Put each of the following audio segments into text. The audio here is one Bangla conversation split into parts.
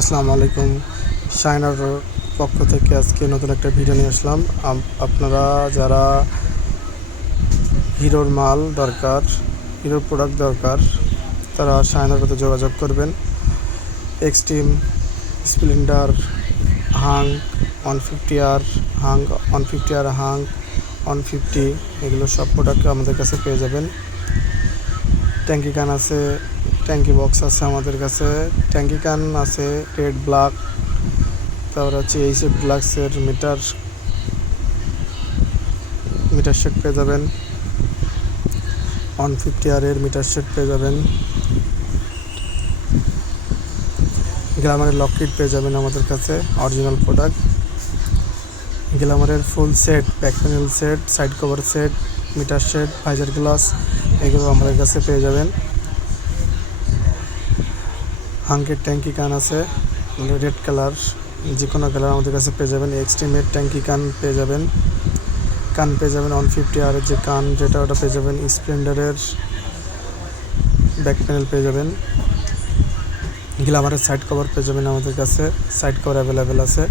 আসসালামু আলাইকুম। শাইনার পক্ষ থেকে আজকে নতুন একটা ভিডিও নিয়ে আসলাম। আপনারা যারা হিরোর মাল দরকার, হিরোর প্রোডাক্ট দরকার, তারা শাইনার সাথে যোগাযোগ করবেন। Extreme, Splendor, Hang 150R, Hang 150R, Hang 150, এগুলো সব প্রোডাক্ট আমাদের কাছে পেয়ে যাবেন। ট্যাঙ্কি কান আছে, ট্যাঙ্কি বক্স আছে আমাদের কাছে, ট্যাঙ্কি কান আছে রেড ব্ল্যাক, তারপর হচ্ছে এইচএফ ডিলাক্সের মিটার সেট পেয়ে যাবেন। 150R এর মিটার সেট পেয়ে যাবেন। গ্ল্যামারের লককিট পেয়ে যাবেন আমাদের কাছে, অরিজিনাল প্রোডাক্ট। গ্ল্যামারের full set, back panel set, side cover set, meter set, visor glass, এগুলো আমাদের কাছে পেয়ে যাবেন। হাঙ্কের ট্যাঙ্কি কান আছে রেড কালার, যে কোনো কালার আমাদের কাছে পেয়ে যাবেন। এক্সট্রিমের ট্যাঙ্কি কান পেয়ে যাবেন। 150R এর যে কান যেটা ওটা পেয়ে যাবেন। স্প্লেন্ডারের ব্যাক প্যানেল পেয়ে যাবেন। গ্ল্যামারের সাইড কভার পেয়ে যাবেন আমাদের কাছে, সাইড কভার অ্যাভেলেবেল আছে।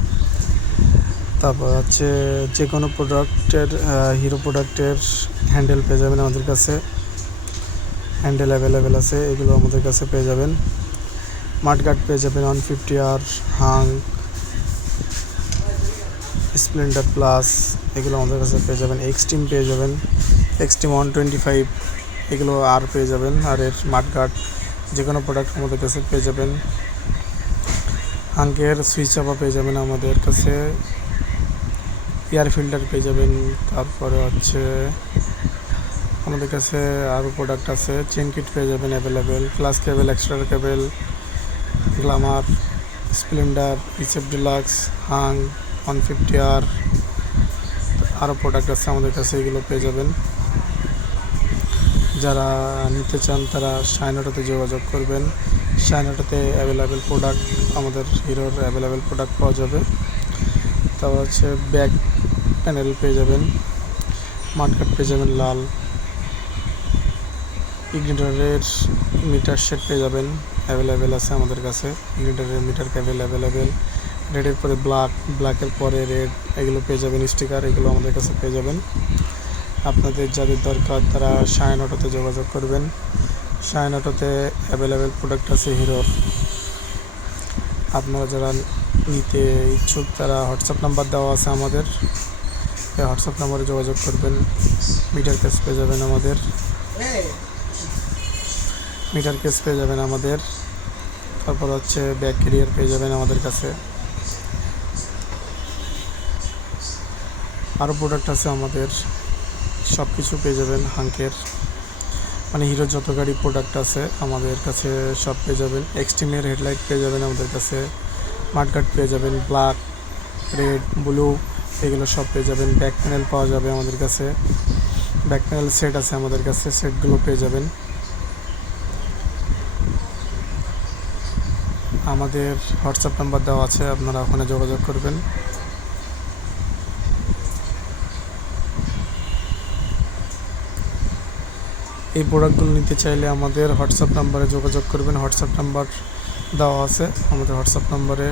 তারপর হচ্ছে যে কোনো প্রোডাক্টের, হিরো প্রোডাক্টের হ্যান্ডেল পেয়ে যাবেন আমাদের কাছে, হ্যান্ডেল অ্যাভেলেবেল আছে, এগুলো আমাদের কাছে পেয়ে যাবেন। মাডগার্ড পেয়ে যাবেন 150R, হাং, স্প্লেন্ডার প্লাস, এগুলো আমাদের কাছে পেয়ে যাবেন। এক্সট্রিম পেয়ে যাবেন, এক্সট্রিম 125, এগুলো আর পেয়ে যাবেন। আর এর মাডগার্ড যে কোনো প্রোডাক্ট আমাদের কাছে পেয়ে যাবেন। হাঙ্কের সুইচ চাপা পেয়ে যাবেন আমাদের কাছে, এয়ার ফিল্টার পেয়ে যাবেন। তারপরে হচ্ছে আমাদের কাছে আরও প্রোডাক্ট আছে, চেন কিট পেয়ে যাবেন available, plus cable, extra cable, Glamour, Splendor, HF Deluxe, Hunk 150R, আরও প্রোডাক্ট আছে আমাদের কাছে, এগুলো পেয়ে যাবেন। যারা নিতে চান তারা শাইনাটাতে যোগাযোগ করবেন। শাইনাটাতে অ্যাভেলেবেল প্রোডাক্ট, আমাদের হিরোর অ্যাভেলেবেল প্রোডাক্ট পাওয়া যাবে। তারপর হচ্ছে ব্যাক প্যানেল পেয়ে যাবেন, মাডগার্ড পেয়ে যাবেন লাল, ইগনিটরের মিটার সেট পেয়ে যাবেন, অ্যাভেলেবেল আছে আমাদের কাছে। ইগনিটরের মিটার কেবল অ্যাভেলেবেল, রেডের পরে ব্ল্যাকের পরে রেড, এগুলো পেয়ে যাবেন। স্টিকার, এগুলো আমাদের কাছে পেয়ে যাবেন। আপনাদের যাদের দরকার তারা শাইন অটোতে যোগাযোগ করবেন। শাইন অটোতে অ্যাভেলেবেল প্রোডাক্ট আছে হিরোর। আপনারা যারা নিতে ইচ্ছুক তারা হোয়াটসঅ্যাপ নাম্বার দেওয়া আছে আমাদের, এই হোয়াটসঅ্যাপ নাম্বারে যোগাযোগ করবেন। মিটার কেস পেয়ে যাবেন আমাদের, তারপর হচ্ছে ব্যাক ক্যারিয়ার পেয়ে যাবেন আমাদের কাছে। আরও প্রোডাক্ট আছে আমাদের, সব কিছু পেয়ে যাবেন। হাঙ্কের মানে হিরোর যত গাড়ি প্রোডাক্ট আছে আমাদের কাছে সব পেয়ে যাবেন। এক্সট্রিমের হেডলাইট পেয়ে যাবেন আমাদের কাছে, মাডগার্ড পেয়ে যাবেন, ব্ল্যাক, রেড, ব্লু, এগুলো সব পেয়ে যাবেন। ব্যাক প্যানেল পাওয়া যাবে আমাদের কাছে, ব্যাক প্যানেল সেট আছে আমাদের কাছে, সেটগুলো পেয়ে যাবেন। আমাদের হোয়াটসঅ্যাপ নাম্বার দেওয়া আছে, আপনারা ওখানে যোগাযোগ করবেন। এই প্রোডাক্টগুলো নিতে চাইলে আমাদের হোয়াটসঅ্যাপ নাম্বারে যোগাযোগ করবেন। হোয়াটসঅ্যাপ নাম্বার দেওয়া আছে, আমাদের হোয়াটসঅ্যাপ নাম্বারে